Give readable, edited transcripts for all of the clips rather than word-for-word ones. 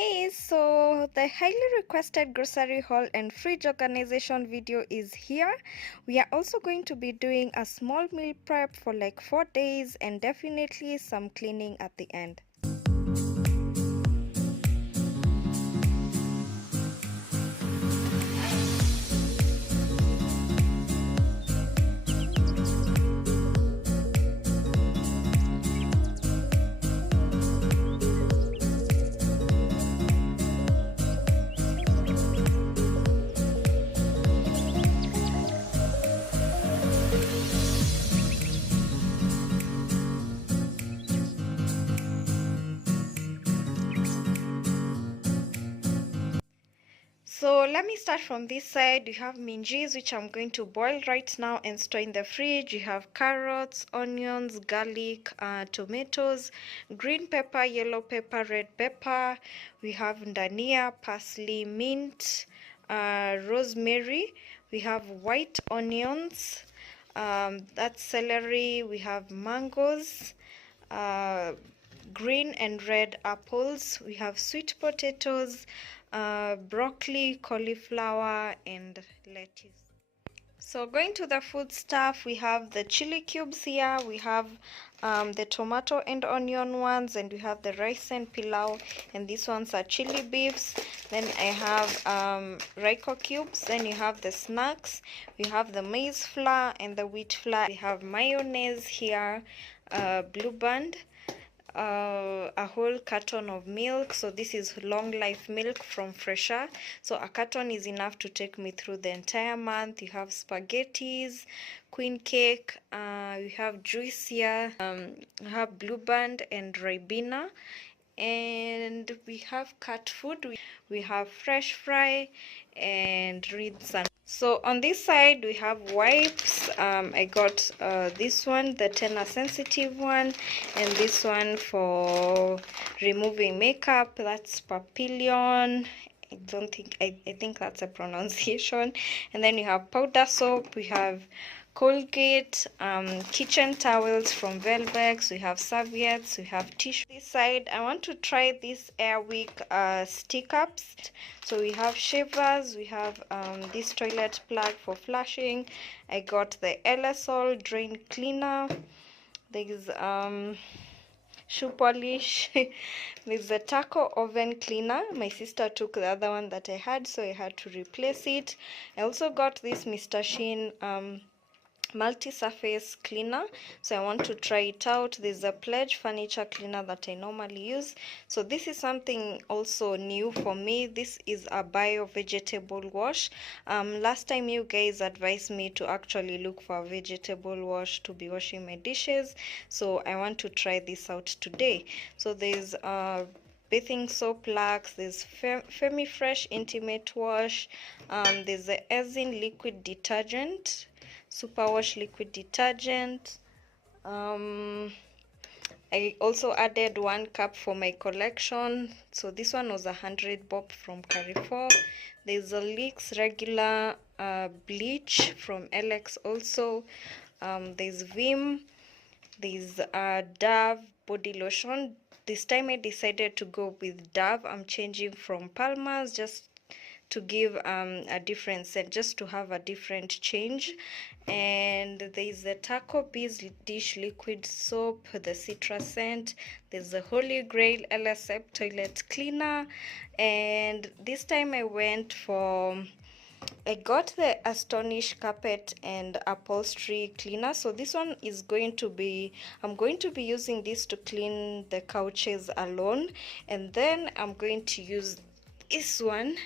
Hey, so the highly requested grocery haul and fridge organization video is here. We are also going to be doing a small meal prep for like 4 days and definitely some cleaning at the end. So let me start from this side. You have minjis, which I'm going to boil right now and store in the fridge. You have carrots, onions, garlic, tomatoes, green pepper, yellow pepper, red pepper. We have dhania, parsley, mint, rosemary. We have white onions. That's celery. We have mangoes. Uh, Green and red apples. We have sweet potatoes, broccoli, cauliflower, and lettuce. So going to the food stuff, we have the chili cubes here, we have the tomato and onion ones, and we have the rice and pilau, and these ones are chili beefs. Then I have Raiko cubes. Then you have the snacks, we have the maize flour and the wheat flour. We have mayonnaise here, Blue Band, a whole carton of milk. So this is long life milk from Fresher. So a carton is enough to take me through the entire month. You have spaghettis, queen cake, you have juice here, you have Blue Band and Ribena, and we have cat food. We have fresh fry and rinse. So on this side we have wipes. I got this one, the tenor sensitive one, and this one for removing makeup. That's Papillon. I think that's a pronunciation. And then you have powder soap. We have Colgate, kitchen towels from Velvex. We have serviettes. We have tissue. This side, I want to try this Airwick stick ups. So we have shavers. We have this toilet plug for flushing. I got the Elesol drain cleaner. There's shoe polish. There's the taco oven cleaner. My sister took the other one that I had, so I had to replace it. I also got this Mr. Sheen multi-surface cleaner, so I want to try it out. There's a Pledge furniture cleaner that I normally use, so this is something also new for me. This is a bio vegetable wash. Last time you guys advised me to actually look for a vegetable wash to be washing my dishes, so I want to try this out today. So there's bathing soap Lux, there's Femi Fresh Intimate Wash, there's the Ezin liquid detergent, superwash liquid detergent. I also added 1 cup for my collection, so this one was 100 bob from Carrefour. There's a Leaks regular bleach from ELEX also. There's Vim. There's Dove body lotion. This time I decided to go with Dove. I'm changing from Palmer's just to give a different scent, just to have a different change. And there's the Taco Bizz dish liquid soap, the citrus scent. There's the Holy Grail LSF toilet cleaner, and this time I got the Astonish carpet and upholstery cleaner. So this one is going to be, I'm going to be using this to clean the couches alone, and then I'm going to use this one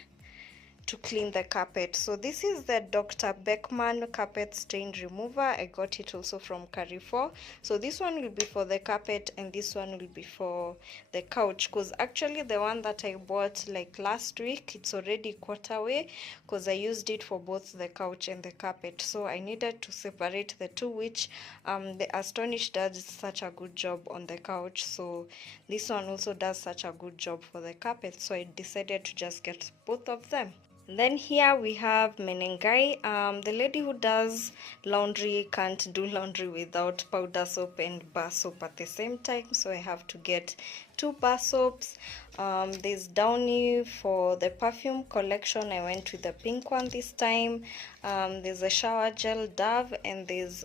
to clean the carpet. So this is the Dr. Beckman carpet stain remover. I got it also from Carrefour. So this one will be for the carpet and this one will be for the couch, because actually the one that I bought like last week, it's already quarter way, because I used it for both the couch and the carpet. So I needed to separate the two, which the Astonish does such a good job on the couch, so this one also does such a good job for the carpet, so I decided to just get both of them. Then here we have Menengai. The lady who does laundry can't do laundry without powder soap and bar soap at the same time, so I have to get two bar soaps. There's Downy for the perfume collection. I went with the pink one this time. There's a shower gel Dove, and there's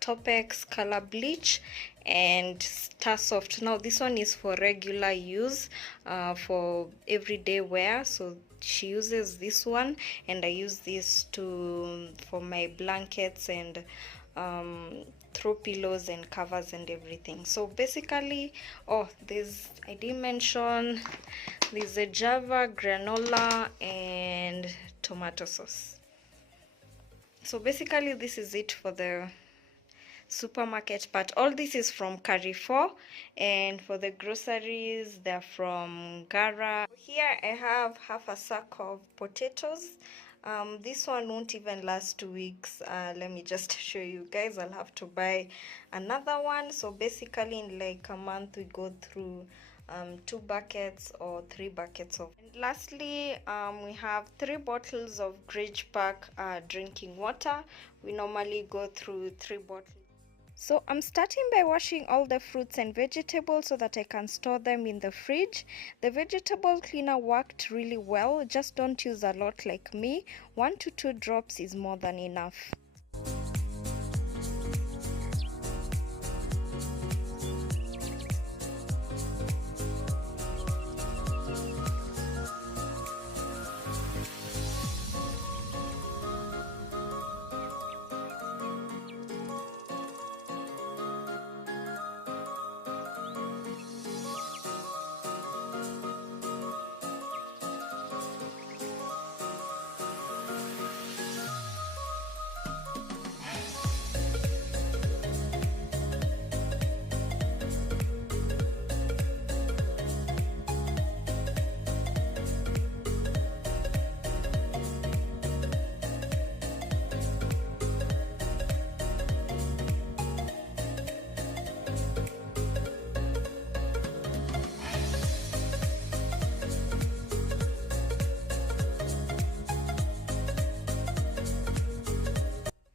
Topex color bleach and Star Soft. Now this one is for regular use, for everyday wear, so she uses this one and I use this to for my blankets and throw pillows and covers and everything. So basically, oh, there's, I didn't mention, there's a Java granola and tomato sauce. So basically this is it for the supermarket part. All this is from Carrefour, and for the groceries they're from Gara. Here I have half a sack of potatoes. This one won't even last 2 weeks. Let me just show you guys. I'll have to buy another one. So basically in like a month we go through 2 buckets or 3 buckets of. And lastly, we have 3 bottles of Grange Park drinking water. We normally go through 3 bottles. So I'm starting by washing all the fruits and vegetables so that I can store them in the fridge. The vegetable cleaner worked really well. Just don't use a lot like me. 1 to 2 drops is more than enough.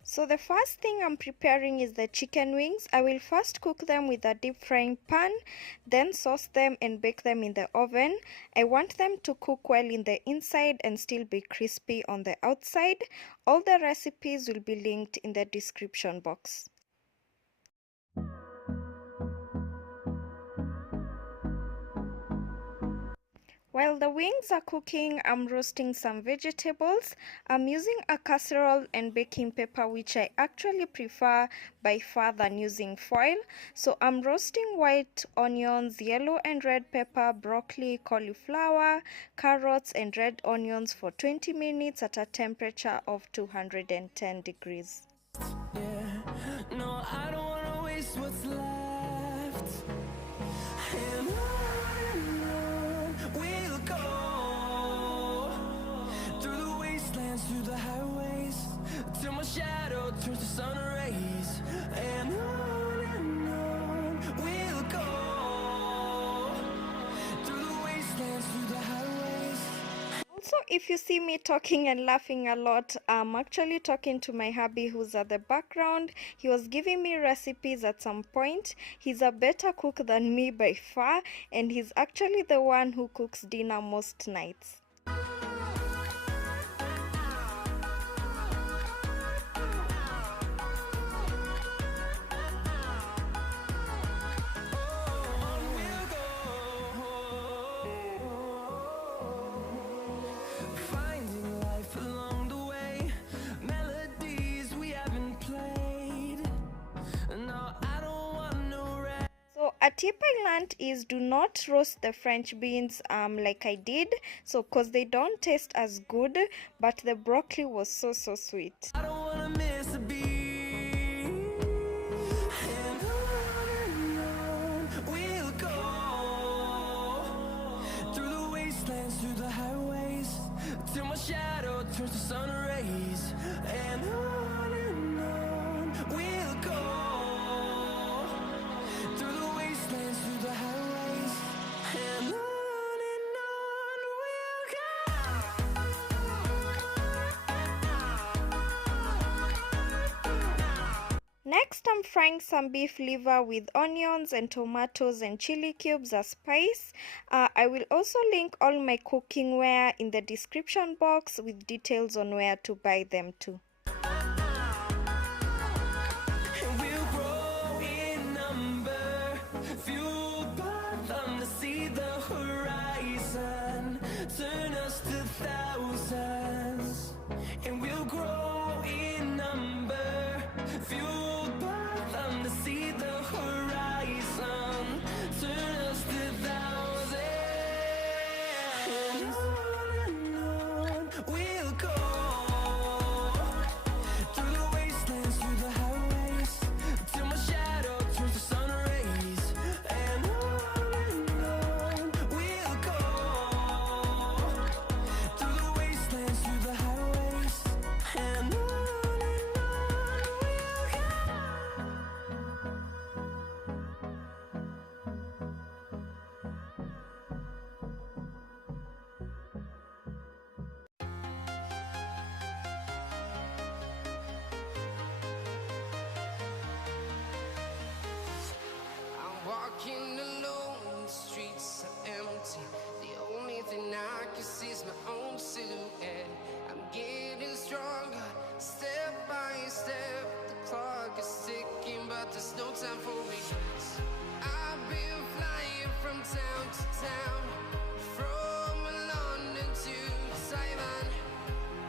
So the first thing I'm preparing is the chicken wings. I will first cook them with a deep frying pan, then sauce them and bake them in the oven. I want them to cook well in the inside and still be crispy on the outside. All the recipes will be linked in the description box. While the wings are cooking, I'm roasting some vegetables. I'm using a casserole and baking paper, which I actually prefer by far than using foil. So I'm roasting white onions, yellow and red pepper, broccoli, cauliflower, carrots and red onions for 20 minutes at a temperature of 210 degrees. Yeah. No, I don't wanna waste what's left. And on we'll go through the wastelands, through the highways, till my shadow turns to sun rays. And on we'll go through the wastelands, through the highways. Also, if you see me talking and laughing a lot, I'm actually talking to my hubby who's at the background. He was giving me recipes at some point. He's a better cook than me by far, and he's actually the one who cooks dinner most nights. Finding life along the way, melodies we haven't played. No, I don't want no rest. So a tip I learned is do not roast the French beans like I did, so cause they don't taste as good, but the broccoli was so sweet. I don't wanna miss a beat. And on we'll go through the wastelands, through the highways, till my shadow turns to sun rays. And on we'll go through the wastelands, through the highways. And on we'll go. Next, I'm frying some beef liver with onions and tomatoes and chili cubes as spice. I will also link all my cooking wear in the description box with details on where to buy them too. And we'll grow in number, fueled by them to see the horizon, turn us to thousands. And we'll grow in number, fueled by them to see the horizon, turn us to thousands. And on we'll go, through the wastelands, through the highways, till my shadow turns to sun rays. And on we'll go, through the wastelands, through the highways, and on we'll go. I'm walking alone, the streets are empty. The only thing I can see is my own silhouette. I'm getting stronger, step by step. The clock is ticking, but there's no time for regrets. I've been flying from town to town, from London to Taiwan.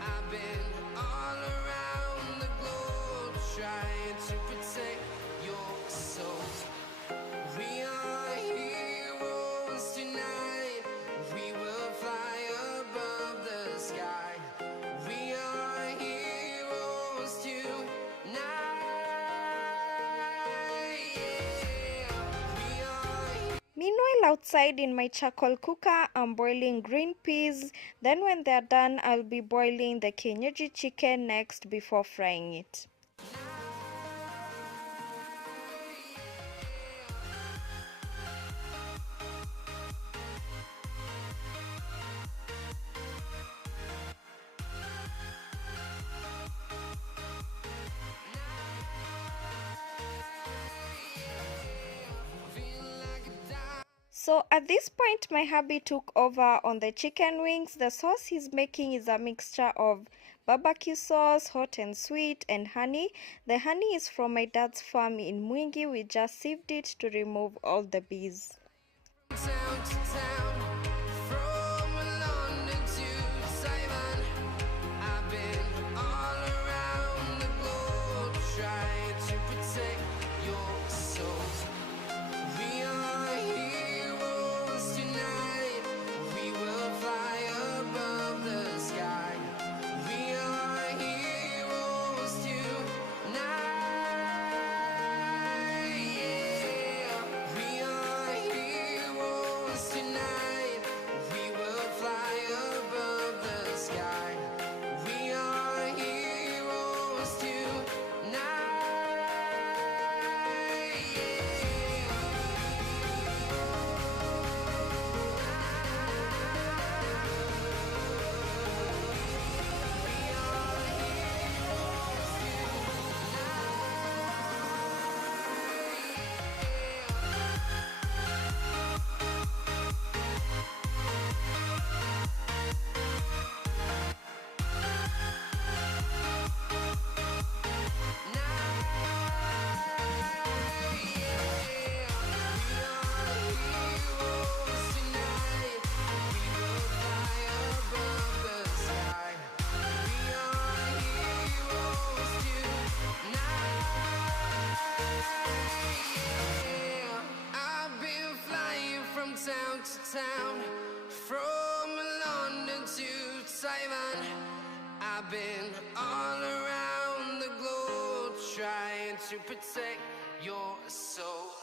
I've been all around the globe, trying to protect your soul. We are heroes tonight. We will fly above the sky. We are heroes tonight. Yeah. We are. Meanwhile, outside in my charcoal cooker, I'm boiling green peas. Then when they're done, I'll be boiling the kienyeji chicken next before frying it. So at this point, my hubby took over on the chicken wings. The sauce he's making is a mixture of barbecue sauce, hot and sweet, and honey. The honey is from my dad's farm in Mwingi. We just sieved it to remove all the bees. Town to town, from London to Taiwan. I've been all around the globe, trying to protect your soul. We are heroes tonight. We will fly above the sky. We are heroes tonight. Yeah. We are heroes tonight. We will fly above the sky. We are heroes tonight. Town to town, from London to Taiwan. I've been all around the globe, trying to protect your soul.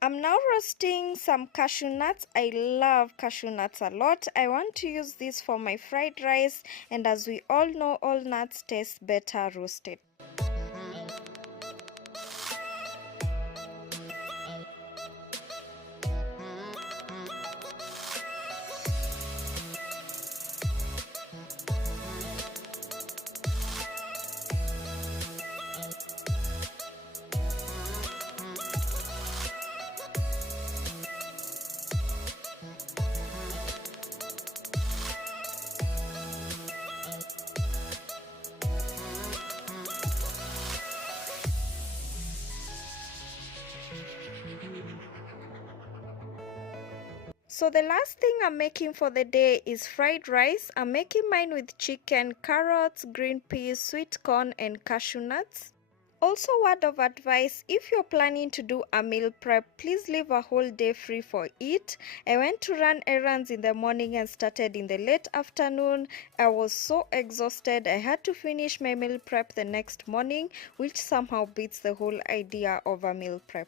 I'm now roasting some cashew nuts. I love cashew nuts a lot. I want to use this for my fried rice, and as we all know, all nuts taste better roasted. So the last thing I'm making for the day is fried rice. I'm making mine with chicken, carrots, green peas, sweet corn and cashew nuts. Also, word of advice, if you're planning to do a meal prep, please leave a whole day free for it. I went to run errands in the morning and started in the late afternoon. I was so exhausted. I had to finish my meal prep the next morning, which somehow beats the whole idea of a meal prep.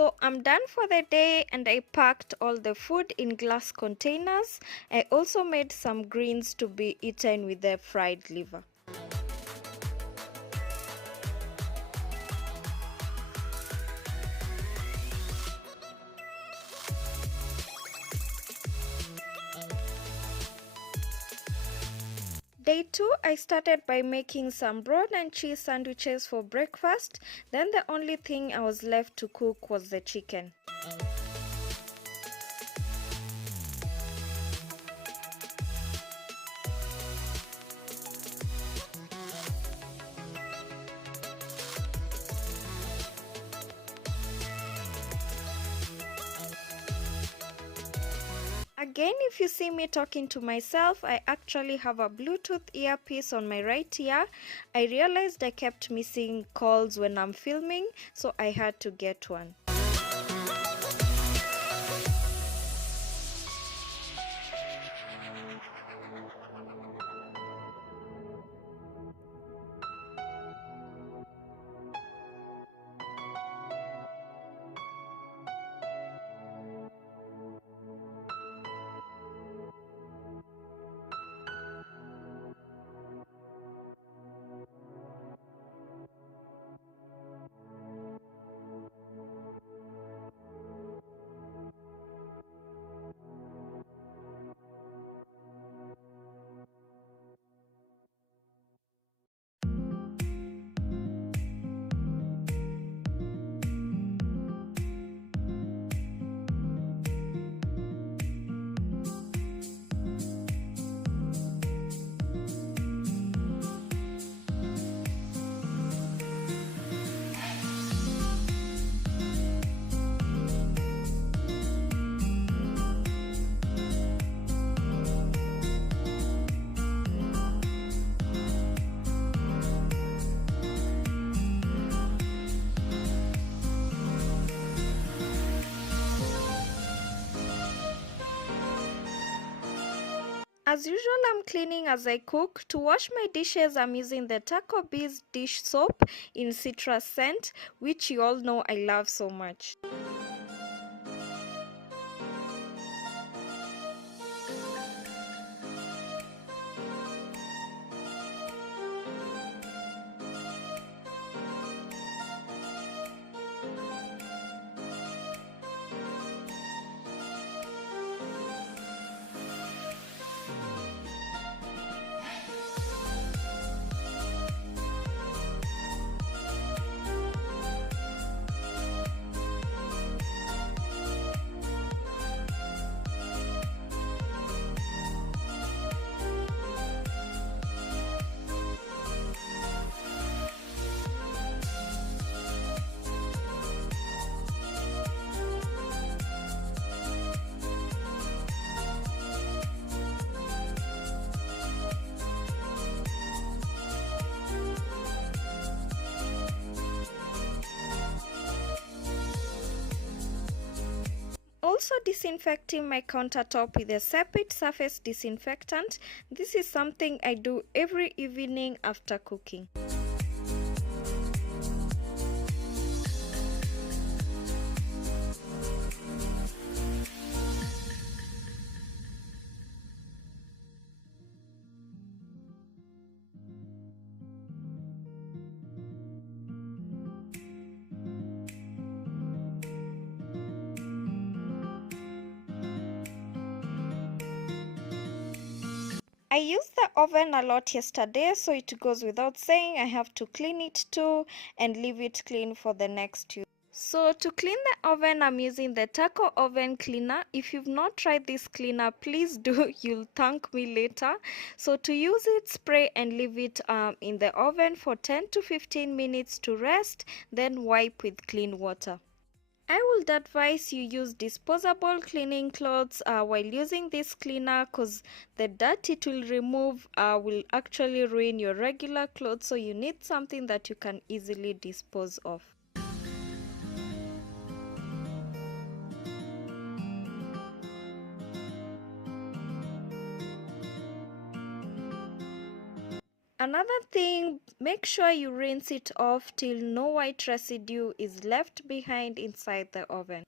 So I'm done for the day and I packed all the food in glass containers. I also made some greens to be eaten with the fried liver. Day 2, I started by making some bread and cheese sandwiches for breakfast. Then the only thing I was left to cook was the chicken. Again, if you see me talking to myself, I actually have a Bluetooth earpiece on my right ear. I realized I kept missing calls when I'm filming, so I had to get one. As usual, I'm cleaning as I cook. To wash my dishes, I'm using the bizz dish soap in citrus scent, which you all know I love so much. also disinfecting my countertop with a Sepit surface disinfectant. This is something I do every evening after cooking. I used the oven a lot yesterday, so it goes without saying I have to clean it too and leave it clean for the next use. So to clean the oven, I'm using the Taco oven cleaner. If you've not tried this cleaner, please do. You'll thank me later. So to use it, spray and leave it in the oven for 10 to 15 minutes to rest, then wipe with clean water. I would advise you use disposable cleaning cloths while using this cleaner, because the dirt it will remove will actually ruin your regular clothes, so you need something that you can easily dispose of. Another thing, make sure you rinse it off till no white residue is left behind inside the oven.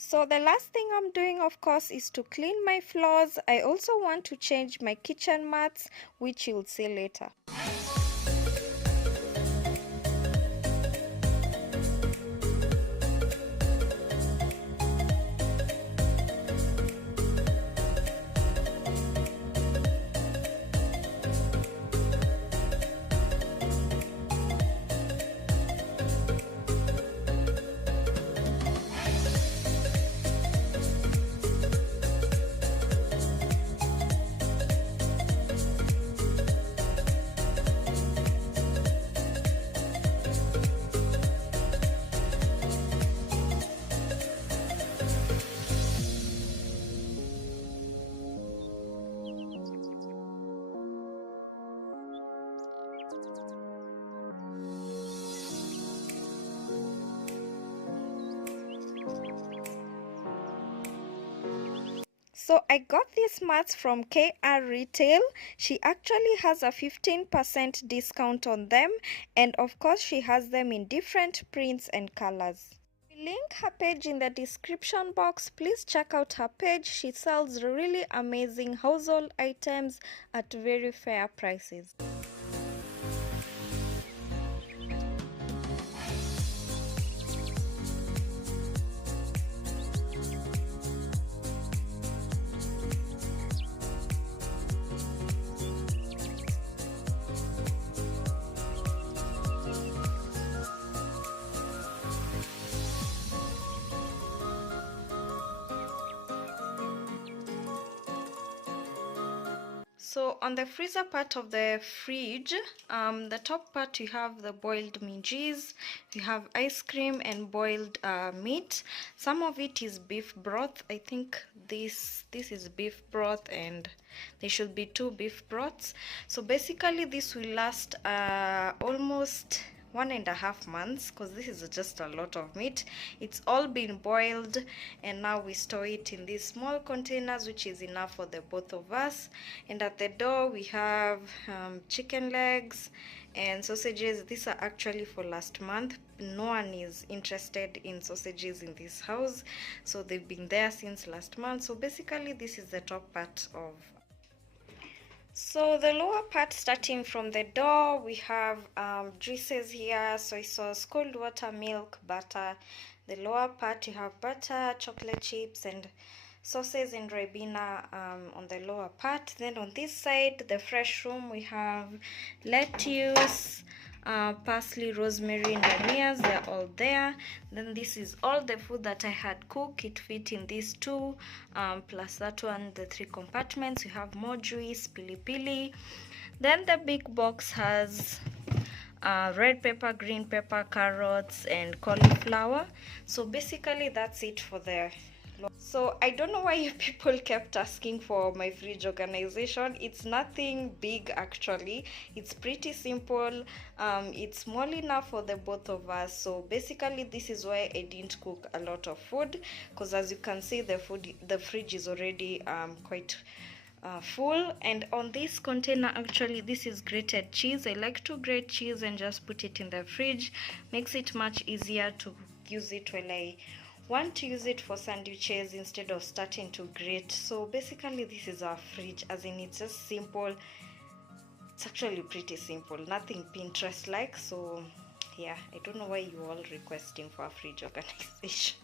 So the last thing I'm doing, of course, is to clean my floors. I also want to change my kitchen mats, which you'll see later. So I got these mats from KR Retail. She actually has a 15% discount on them, and of course she has them in different prints and colors. Link her page in the description box. Please check out her page. She sells really amazing household items at very fair prices. So on the freezer part of the fridge, the top part, you have the boiled minji's, you have ice cream and boiled meat. Some of it is beef broth. I think this is beef broth, and there should be 2 beef broths. So basically this will last almost 1.5 months, because this is just a lot of meat. It's all been boiled, and now we store it in these small containers, which is enough for the both of us. And at the door we have chicken legs and sausages. These are actually for last month. No one is interested in sausages in this house, so they've been there since last month. So basically this is the top part of. So the lower part, starting from the door, we have juices here: soy sauce, cold water, milk, butter. The lower part, you have butter, chocolate chips, and sauces and ribena on the lower part. Then on this side, the fresh room, we have lettuce, parsley, rosemary, and danias. They're all there. Then this is all the food that I had cooked. It fit in these 2 plus that one, the 3 compartments. You have more juice, pili pili. Then the big box has red pepper, green pepper, carrots, and cauliflower. So basically that's it for the. So I don't know why you people kept asking for my fridge organization. It's nothing big actually. It's pretty simple. It's small enough for the both of us. So basically this is why I didn't cook a lot of food, because as you can see, the fridge is already quite full. And on this container, actually this is grated cheese. I like to grate cheese and just put it in the fridge. Makes it much easier to use it when I want to use it for sandwiches instead of starting to grate. So basically this is our fridge, as in it's just simple. It's actually pretty simple, nothing Pinterest like. So yeah, I don't know why you all requesting for a fridge organization.